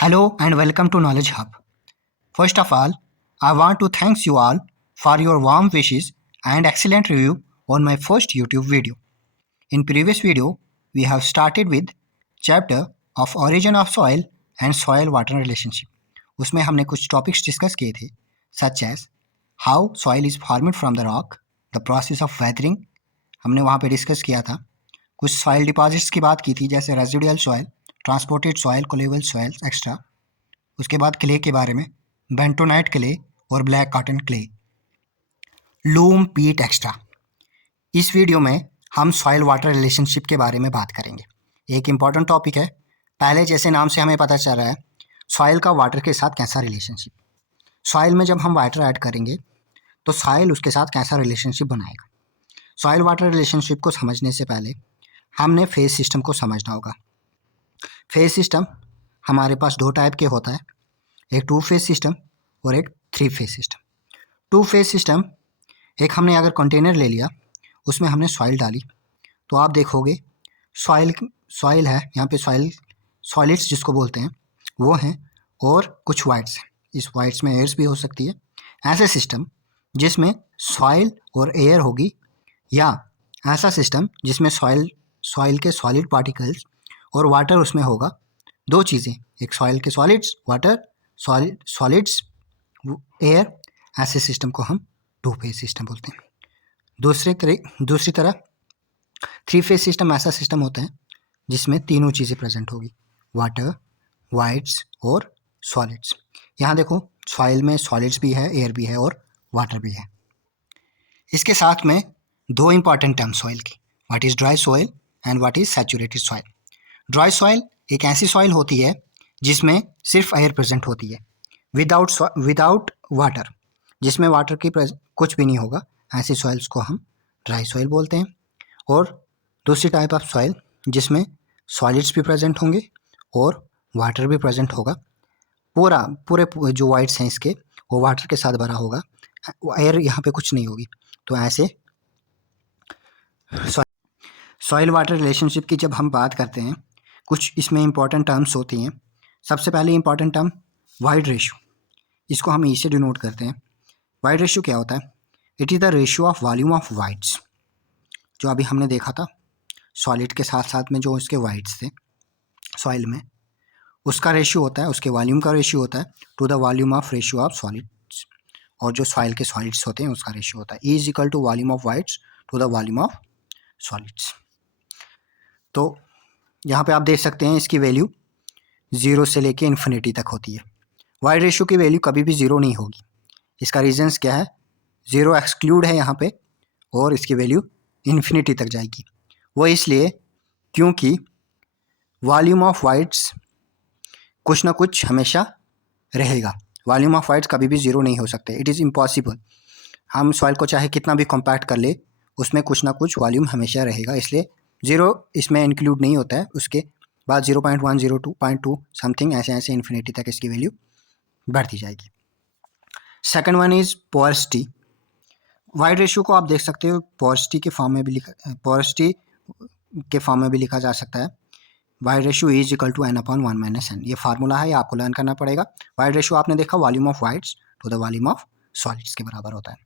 Hello and welcome to Knowledge Hub. First of all, I want to thank you all for your warm wishes and excellent review on my first YouTube video. In previous video, we have started with chapter of origin of soil and soil water relationship. उसमें हमने कुछ topics discuss किए थे such as how soil is formed from the rock, the process of weathering हमने वहाँ पे discuss किया था. कुछ सॉइल डिपॉजिट्स की बात की थी जैसे रेजिडुअल सॉइल, ट्रांसपोर्टेड सॉइल, कोलेबल सॉइल एक्स्ट्रा. उसके बाद क्ले के बारे में बेंटोनाइट क्ले और black cotton clay. Loam peat extra. इस वीडियो में हम सॉइल वाटर रिलेशनशिप के बारे में बात करेंगे. एक इम्पॉर्टेंट टॉपिक है. पहले जैसे नाम से हमें पता चल रहा है सॉइल का वाटर के साथ कैसा रिलेशनशिप. सॉइल में जब हम वाटर ऐड करेंगे तो सॉइल उसके साथ कैसा रिलेशनशिप बनाएगा. सॉइल वाटर रिलेशनशिप को समझने से पहले हमने फेज सिस्टम को समझना होगा. फेज सिस्टम हमारे पास दो टाइप के होता है, एक टू फेज सिस्टम और एक three phase system. Two phase system, एक हमने अगर कंटेनर ले लिया उसमें हमने सॉइल डाली तो आप देखोगे सॉइल है, यहाँ पे सॉलिड्स जिसको बोलते हैं वो हैं और कुछ वाइट्स हैं. इस वाइट्स में एयर्स भी हो सकती है. ऐसे सिस्टम जिसमें सॉइल और एयर होगी, या ऐसा सिस्टम जिसमें सॉइल के सॉलिड पार्टिकल्स और वाटर उसमें होगा. दो चीज़ें, एक सॉइल के सॉलिड्स, वाटर, सॉलिड्स, एयर. ऐसे सिस्टम को हम टू फेज सिस्टम बोलते हैं. दूसरी तरह थ्री फेज सिस्टम ऐसा सिस्टम होता है जिसमें तीनों चीज़ें प्रेजेंट होगी, वाटर, वाइट्स और सॉलिड्स. यहाँ देखो सॉइल में सॉलिड्स भी है, एयर भी है और वाटर भी है. इसके साथ में दो इंपॉर्टेंट टर्म सॉइल की, what is dry soil and what is saturated soil. Dry soil एक ऐसी सॉइल होती है जिसमें सिर्फ एयर प्रेजेंट होती है, विदाउट वाटर, जिसमें वाटर की कुछ भी नहीं होगा. ऐसी सॉइल्स को हम ड्राई सॉइल बोलते हैं. और दूसरी टाइप ऑफ सॉइल जिसमें सॉलिड्स भी प्रेजेंट होंगे और वाटर भी प्रेजेंट होगा. पूरे जो वाइट्स हैं इसके वो वाटर के साथ भरा होगा, एयर यहाँ पे कुछ नहीं होगी. तो ऐसे सॉइल वाटर रिलेशनशिप की जब हम बात करते हैं, कुछ इसमें इंपॉर्टेंट टर्म्स होती हैं. सबसे पहले इंपॉर्टेंट टर्म वाइड रेशियो, इसको हम ई से डिनोट करते हैं. वाइड रेशियो क्या होता है? It is the ratio of volume of voids. जो अभी हमने देखा था सॉलिड के साथ साथ में जो इसके वाइट्स थे सॉइल में, उसका रेशियो होता है, उसके वॉल्यूम का रेशियो होता है to the volume of ratio of solids. और जो सॉइल के सॉलिड्स होते हैं उसका रेशियो होता है E is equal to volume of voids to the volume of solids. तो यहाँ पे आप देख सकते हैं इसकी वैल्यू 0 से लेके इन्फिनिटी तक होती है. वाइड रेशियो की वैल्यू कभी भी 0 नहीं होगी. इसका रीजंस क्या है? 0 एक्सक्लूड है यहाँ पे और इसकी वैल्यू इन्फिनिटी तक जाएगी. वो इसलिए क्योंकि वॉल्यूम ऑफ वाइट्स कुछ ना कुछ हमेशा रहेगा. वॉल्यूम ऑफ वाइट्स कभी भी 0 नहीं हो सकते. It is impossible. हम सॉइल को चाहे कितना भी कॉम्पैक्ट कर ले उसमें कुछ ना कुछ वॉल्यूम हमेशा रहेगा, इसलिए 0 इसमें इंक्लूड नहीं होता है. उसके बाद 0.1, 0.2 समथिंग ऐसे इन्फिनिटी तक इसकी वैल्यू बढ़ती जाएगी. Second one is porosity. Void ratio को आप देख सकते हो पोरसिटी के फॉर्म में भी लिखा जा सकता है. Void ratio is equal to n/1 - n. ये फार्मूला है, ये आपको लर्न करना पड़ेगा. वाइड रेशियो आपने देखा volume of voids to the volume of solids के बराबर होता है.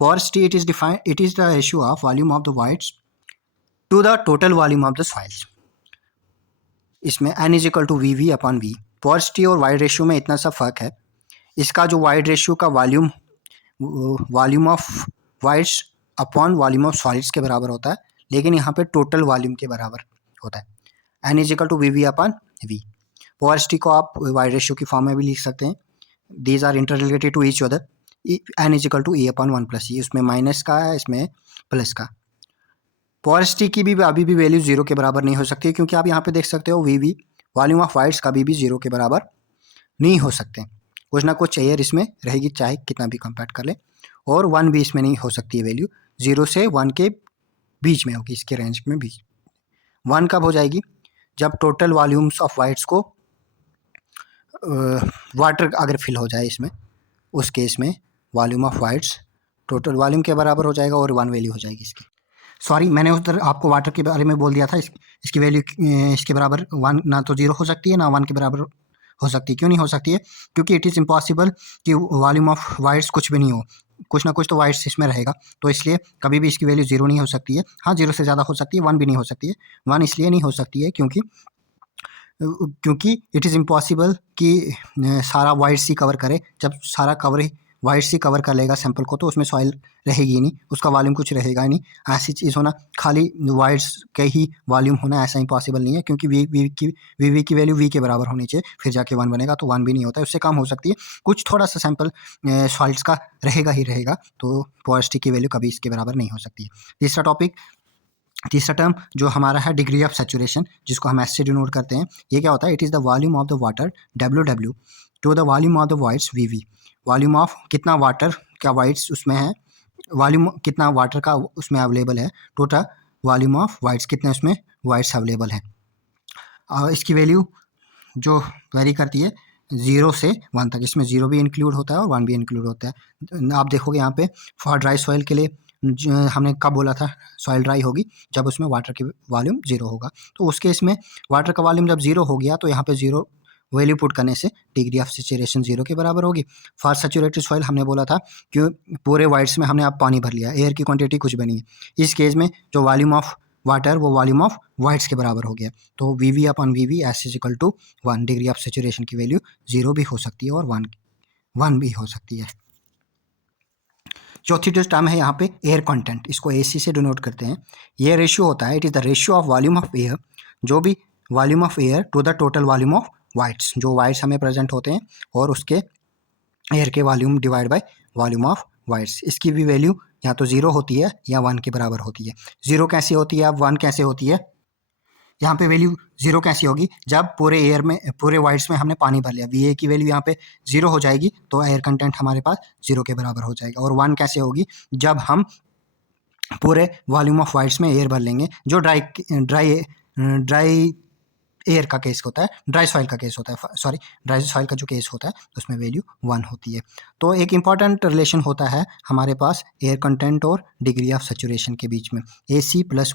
Porosity it is the ratio of volume of the voids to the total volume of the soils. इसमें n is equal to VV/V. Porosity और void ratio में इतना सा फर्क है. इसका जो वाइड रेशियो का volume of voids upon volume of solids के बराबर होता है, लेकिन यहाँ पे टोटल वॉल्यूम के बराबर होता है. n is equal to VV/V. Porosity को आप वाइड रेशियो की फॉर्म में भी लिख सकते हैं. These are inter related to each other. n is equal to E/1 + E. उसमें माइनस का है, इसमें प्लस का. पोरसिटी की भी अभी भी वैल्यू 0 के बराबर नहीं हो सकती, क्योंकि आप यहाँ पे देख सकते हो VV वॉल्यूम ऑफ वाइट्स कभी भी 0 के बराबर नहीं हो सकते. कुछ ना कुछ एयर इसमें रहेगी चाहे कितना भी कम्पैक्ट कर ले, और 1 भी इसमें नहीं हो सकती है. वैल्यू 0 से 1 के बीच में होगी, इसके रेंज में बीच. 1 कब हो जाएगी? जब टोटल वॉल्यूम्स ऑफ वाइट्स को वाटर अगर फिल हो जाए इसमें, उस केस में volume of whites total volume के बराबर हो जाएगा और 1 वैल्यू हो जाएगी इसकी. सॉरी, मैंने उधर आपको वाटर के बारे में बोल दिया था. इसकी वैल्यू इसके बराबर 1 ना तो 0 हो सकती है, ना 1 के बराबर हो सकती। क्यों नहीं हो सकती है? क्योंकि इट इज़ इम्पॉसिबल कि वॉल्यूम ऑफ वाइट्स कुछ भी नहीं हो, कुछ ना कुछ तो वाइट्स इसमें रहेगा, तो इसलिए कभी भी इसकी वैल्यू जीरो नहीं हो सकती है। हाँ, जीरो से ज़्यादा हो सकती है, वन भी नहीं हो सकती है। वन इसलिए नहीं हो सकती है क्योंकि इट इज़ इम्पॉसिबल कि सारा वाइट सी कवर करे। जब सारा कवर ही वाइट सी कवर कर लेगा सैंपल को, तो उसमें सॉइल रहेगी ही नहीं, उसका वॉल्यूम कुछ रहेगा ही नहीं। ऐसी चीज़ होना, खाली वाइट्स के ही वॉल्यूम होना, ऐसा इम्पॉसिबल नहीं है, क्योंकि वी की वैल्यू वी के बराबर होनी चाहिए, फिर जाके वन बनेगा, तो वन भी नहीं होता है, उससे कम हो सकती है। कुछ थोड़ा सा सैंपल सॉइल्स का रहेगा ही रहेगा, तो पोरेसिटी की वैल्यू कभी इसके बराबर नहीं हो सकती है। तीसरा टर्म जो हमारा है डिग्री ऑफ सैचुरेशन, जिसको हम एस से डिनोट करते हैं। ये क्या होता है? It is the volume of the water W to the volume of the voids V. Volume of कितना वाटर का वाइट्स उसमें है, वॉल्यूम कितना वाटर का उसमें अवेलेबल है, टोटल वॉल्यूम ऑफ वाइट्स कितने उसमें वाइट्स अवेलेबल है। इसकी वैल्यू जो वेरी करती है 0 से 1 तक, इसमें 0 भी इंक्लूड होता है और 1 भी इंक्लूड होता है। आप देखोगे यहाँ पे फॉर ड्राई सॉइल के लिए हमने कब बोला था सॉइल ड्राई होगी? जब उसमें वाटर की वॉल्यूम 0 होगा। तो उस केस में वाटर का वॉल्यूम जब 0 हो गया, तो यहाँ पे 0 वैल्यू पुट करने से डिग्री ऑफ सैचुरेशन 0 के बराबर होगी। फॉर सैचुरेटेड सॉइल हमने बोला था कि पूरे वाइट्स में हमने अब पानी भर लिया, एयर की क्वांटिटी कुछ भी नहीं है। इस केस में जो वॉल्यूम ऑफ वाटर वो वॉल्यूम ऑफ वाइट्स के बराबर हो गया। तो वी अपन we S is equal to 1। Degree of saturation की वैल्यू 0 भी हो सकती है और 1 भी हो सकती है। चौथी जो टर्म है यहाँ पे एयर कंटेंट, इसको AC से डिनोट करते हैं। ये रेशियो होता है, it is the ratio of volume of air, जो भी volume of air to the total volume of voids, जो वाइट्स हमें प्रेजेंट होते हैं और उसके एयर के volume divide by volume of voids. इसकी भी वैल्यू या तो 0 होती है या 1 के बराबर होती है। 0 कैसे होती है, अब 1 कैसे होती है? यहाँ पे वैल्यू 0 कैसी होगी? जब पूरे एयर में, पूरे वाइट्स में हमने पानी भर लिया, VA की वैल्यू यहाँ पे 0 हो जाएगी, तो एयर कंटेंट हमारे पास 0 के बराबर हो जाएगा। और 1 कैसे होगी? जब हम पूरे वॉल्यूम ऑफ वाइट्स में एयर भर लेंगे, जो ड्राई एयर का केस होता है, ड्राई सॉइल का केस होता है, सॉरी, ड्राई सॉइल का जो केस होता है उसमें वैल्यू 1 होती है। तो एक इंपॉर्टेंट रिलेशन होता है हमारे पास एयर कंटेंट और डिग्री ऑफ सैचुरेशन के बीच में, AC plus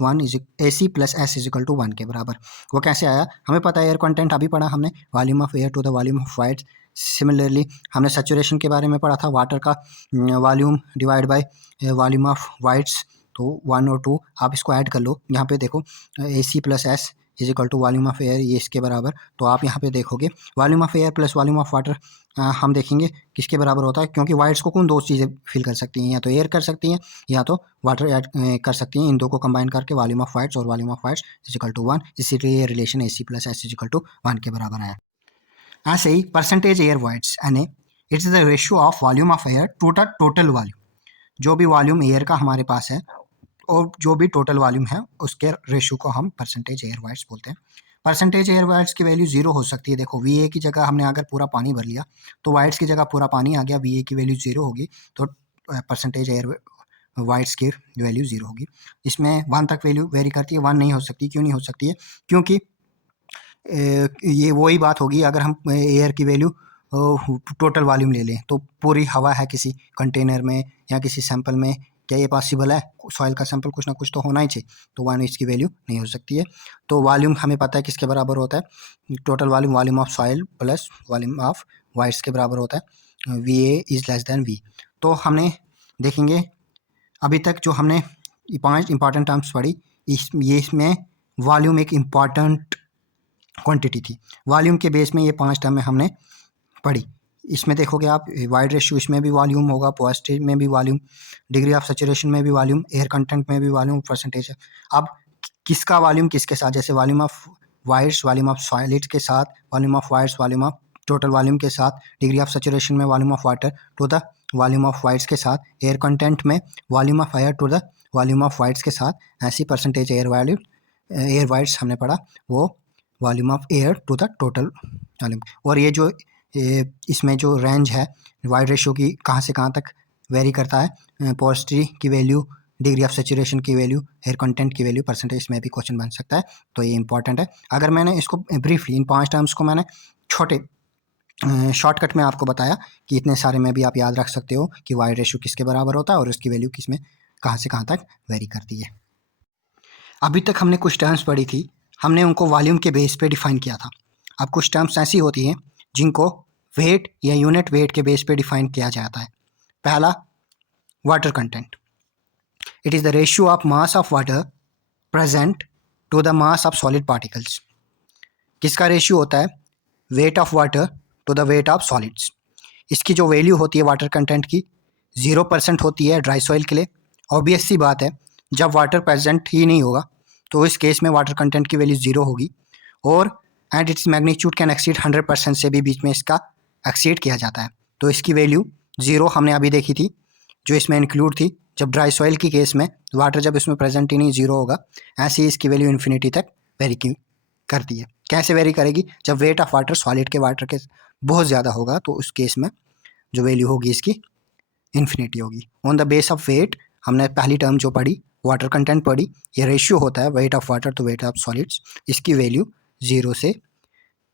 S is equal to 1 के बराबर। वो कैसे आया? हमें पता है एयर कंटेंट अभी पढ़ा हमने, volume of air to the volume of voids. Similarly हमने सैचुरेशन के बारे में पढ़ा था, वाटर का volume divide by volume of voids, तो 1 और 2 आप इसको ऐड कर लो। यहाँ पे देखो AC plus S is equal to volume of air, ये इसके बराबर। तो आप यहाँ पे देखोगे volume of air plus volume of water हम देखेंगे किसके बराबर होता है, क्योंकि वाइट्स को कौन दो चीज़ें फिल कर सकती हैं, या तो एयर कर सकती हैं या तो वाटर ऐड कर सकती हैं। इन दो को कंबाइन करके वॉल्यूम ऑफ वाइट्स और volume of voids is equal to 1, इसीलिए ये रिलेशन AC plus S is equal to 1 के बराबर है। ऐसे ही परसेंटेज एयर वाइट्स यानी it's the ratio of volume of air to the total volume, जो भी वॉल्यूम एयर का हमारे पास है और जो भी टोटल वॉल्यूम है उसके रेशियो को हम परसेंटेज एयर वाइट्स बोलते हैं। परसेंटेज एयर वाइट्स की वैल्यू 0 हो सकती है। देखो VA की जगह हमने अगर पूरा पानी भर लिया, तो वाइट्स की जगह पूरा पानी आ गया, VA की वैल्यू 0 होगी, तो परसेंटेज एयर वाइट्स की वैल्यू 0 होगी। इसमें 1 तक वैल्यू वेरी करती है, 1 नहीं हो सकती। क्यों नहीं हो सकती है? क्योंकि ये वही बात होगी अगर हम एयर की वैल्यू टोटल वॉल्यूम ले लें, तो पूरी हवा है किसी कंटेनर में या किसी सैंपल में, क्या ये पॉसिबल है? सॉइल का सैंपल कुछ ना कुछ तो होना ही चाहिए, तो 1 इसकी वैल्यू नहीं हो सकती है। तो वॉल्यूम हमें पता है किसके बराबर होता है, total volume volume of soil plus volume of voids के बराबर होता है। VA is less than V। तो हमने देखेंगे अभी तक जो हमने 5 इंपॉर्टेंट टर्म्स पढ़ी, इसमें वॉल्यूम एक इम्पॉर्टेंट क्वांटिटी थी। वॉल्यूम के बेस में ये 5 टर्म हमने पढ़ी। इसमें देखोगे आप वाइड रेशियो, इसमें भी वॉल्यूम होगा, पोरेसिटी में भी वॉल्यूम, डिग्री ऑफ सैचुरेशन में भी वॉल्यूम, एयर कंटेंट में भी वॉल्यूम, परसेंटेज। अब किसका वॉल्यूम किसके साथ, जैसे volume of voids volume of solid के साथ, volume of voids volume of total volume के साथ, डिग्री ऑफ सैचुरेशन में volume of water to the volume of voids के साथ, एयर कंटेंट में volume of air to the volume of voids के साथ, ऐसी परसेंटेज एयर वाइट्स हमने पढ़ा, वो volume of air to the total volume. और ये जो इसमें जो रेंज है वाइड रेशियो की, कहाँ से कहाँ तक वेरी करता है, पोरेसिटी की वैल्यू, डिग्री ऑफ सैचुरेशन की वैल्यू, एयर कंटेंट की वैल्यू, परसेंटेज में भी क्वेश्चन बन सकता है, तो ये इंपॉर्टेंट है। अगर मैंने इसको ब्रीफली इन 5 टर्म्स को मैंने छोटे शॉर्टकट में आपको बताया कि इतने सारे में भी आप याद रख सकते हो कि वाइड रेशियो किसके बराबर होता है और उसकी वैल्यू किस में कहाँ से कहाँ तक वेरी करती है। अभी तक हमने कुछ टर्म्स पढ़ी थी, हमने उनको वॉल्यूम के बेस पे डिफाइन किया था। अब कुछ टर्म्स ऐसी होती हैं जिनको वेट या यूनिट वेट के बेस पे डिफाइन किया जाता है। पहला, water content. It is the ratio of mass of water present to the mass of solid particles. किसका रेशियो होता है? Weight of water to the weight of solids. इसकी जो वैल्यू होती है वाटर कंटेंट की 0% होती है ड्राई सॉइल के लिए। ऑब्वियस सी बात है, जब वाटर प्रेजेंट ही नहीं होगा तो इस केस में वाटर कंटेंट की वैल्यू 0 होगी। और and its magnitude can exceed 100% से भी बीच में इसका एक्सीड किया जाता है। तो इसकी वैल्यू 0 हमने अभी देखी थी, जो इसमें इंक्लूड थी। जब ड्राई सॉइल की केस में वाटर जब इसमें प्रेजेंट ही नहीं 0 होगा, ऐसे ही इसकी वैल्यू इन्फिनिटी तक वेरी करती है। कैसे वेरी करेगी? जब वेट ऑफ वाटर सॉलिड के वाटर के बहुत ज़्यादा होगा तो उस केस में जो वैल्यू होगी इसकी इन्फिनिटी होगी। On the base of weight हमने पहली टर्म जो पढ़ी वाटर कंटेंट पढ़ी, ये रेशियो होता है weight of water to weight of solids. इसकी वैल्यू 0 से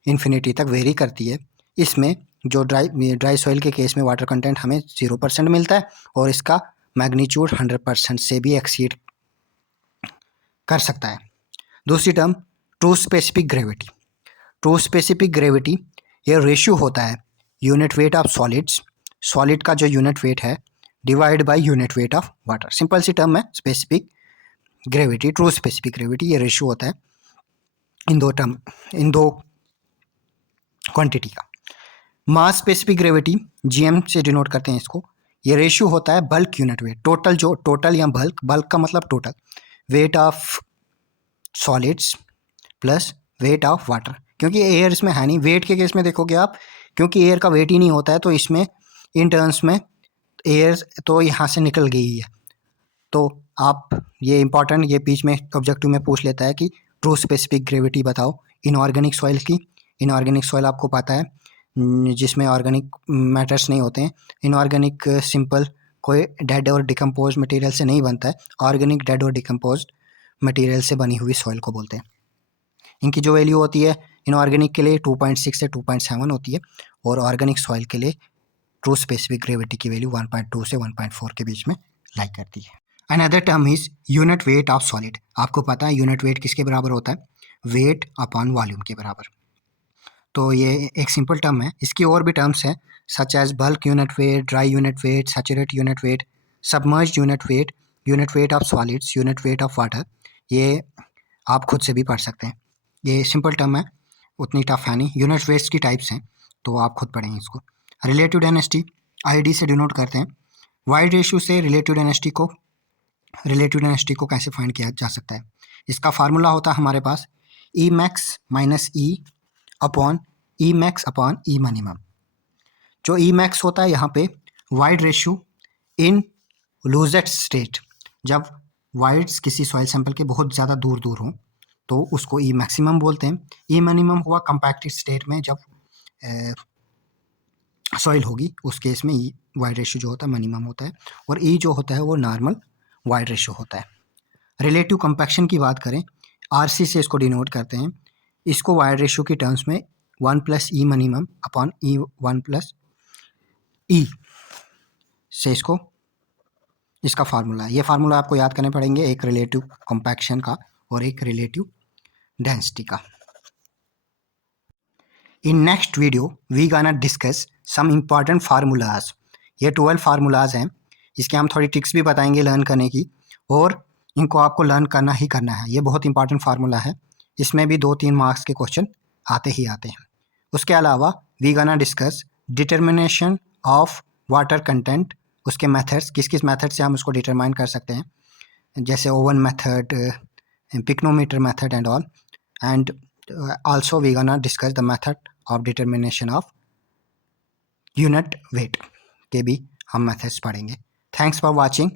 इन्फिनिटी तक वेरी करती है। इसमें जो ड्राई सॉइल के केस में वाटर कंटेंट हमें 0% मिलता है और इसका मैग्नीट्यूड 100% से भी एक्सीड कर सकता है। दूसरी term, true specific gravity. True specific gravity ये रेशियो होता है unit weight of solids, solid का जो यूनिट वेट है divide by unit weight of water. Simple सी टर्म है specific gravity, true specific gravity. ये रेशियो होता है इन दो क्वांटिटी का। मास स्पेसिफिक ग्रेविटी जीएम से डिनोट करते हैं इसको। ये रेशियो होता है बल्क यूनिट वेट, टोटल या बल्क का मतलब total weight of solids plus wait of water. क्योंकि एयर इसमें है नहीं, वेट के केस में देखोगे आप, क्योंकि एयर का वेट ही नहीं होता है तो इसमें इन टर्म्स में एयर तो यहाँ से निकल गई है। तो आप ये इंपॉर्टेंट, ये बीच में ऑब्जेक्टिव में पूछ लेता है कि ट्रू स्पेसिफिक ग्रेविटी बताओ इनऑर्गेनिक सॉइल की। इनऑर्गेनिक सॉइल आपको पता है जिसमें ऑर्गेनिक मैटर्स नहीं होते हैं। इनऑर्गेनिक सिंपल कोई डेड और डिकम्पोज मटेरियल से नहीं बनता है। ऑर्गेनिक डेड और डिकम्पोज मटेरियल से बनी हुई सॉइल को बोलते हैं। इनकी जो वैल्यू होती है इनऑर्गेनिक के लिए 2.6 से 2.7 होती है और ऑर्गेनिक सॉइल के लिए ट्रू स्पेसिफिक ग्रेविटी की वैल्यू 1.2 से 1.4 के बीच में लाई करती है। Another term is unit weight of solid. आपको पता है यूनिट वेट किसके बराबर होता है? वेट अपॉन वॉल्यूम के बराबर। तो ये एक सिंपल टर्म है। इसकी और भी टर्म्स हैं such as bulk unit weight, dry unit weight, saturate unit weight, submerged unit weight, unit weight of solids, unit weight of water. ये आप खुद से भी पढ़ सकते हैं। ये सिंपल टर्म है, उतनी टफ है नहीं। यूनिट वेट्स की टाइप्स हैं तो आप खुद पढ़ेंगे इसको। रिलेटिव डेंसिटी आईडी से डिनोट करते हैं। वाइड रेशियो से रिलेटिव डेंसिटी को कैसे फाइंड किया जा सकता है? इसका फार्मूला होता है हमारे पास ई मैक्स माइनस ई अपॉन ई मिनिमम। जो ई मैक्स होता है यहाँ पे void ratio in loosest state. जब वाइड्स किसी सॉइल सैंपल के बहुत ज़्यादा दूर हों तो उसको ई मैक्सिमम बोलते हैं। ई मिनिमम हुआ कंपैक्टेड स्टेट में जब सॉइल होगी, उस केस में ई वाइड रेशियो जो होता है मिनिमम होता है और ई जो होता है वो नॉर्मल वाइड रेशियो होता है। रिलेटिव कंपैक्शन की बात करें, आरसी से इसको डिनोट करते हैं। इसको वाइड रेशियो की टर्म्स में 1 प्लस ई मिनिमम अपॉन ई 1 प्लस ई से इसका फार्मूला है। ये फार्मूला आपको याद करने पड़ेंगे, एक रिलेटिव कंपैक्शन का और एक रिलेटिव डेंसिटी का। इन नेक्स्ट वीडियो वी गाना डिस्कस सम इम्पॉर्टेंट फार्मूलाज। ये 12 फार्मूलाज हैं, इसके हम थोड़ी ट्रिक्स भी बताएंगे लर्न करने की, और इनको आपको लर्न करना ही करना है। ये बहुत इंपॉर्टेंट फार्मूला है, इसमें भी 2-3 मार्क्स के क्वेश्चन आते ही आते हैं। उसके अलावा वी गाना discuss determination of water content, उसके मेथड्स, किस किस मेथड से हम उसको डिटरमाइन कर सकते हैं, जैसे oven method, pycnometer method and all. And also we gonna discuss the method of determination of unit weight के भी हम methods पढ़ेंगे। Thanks for watching.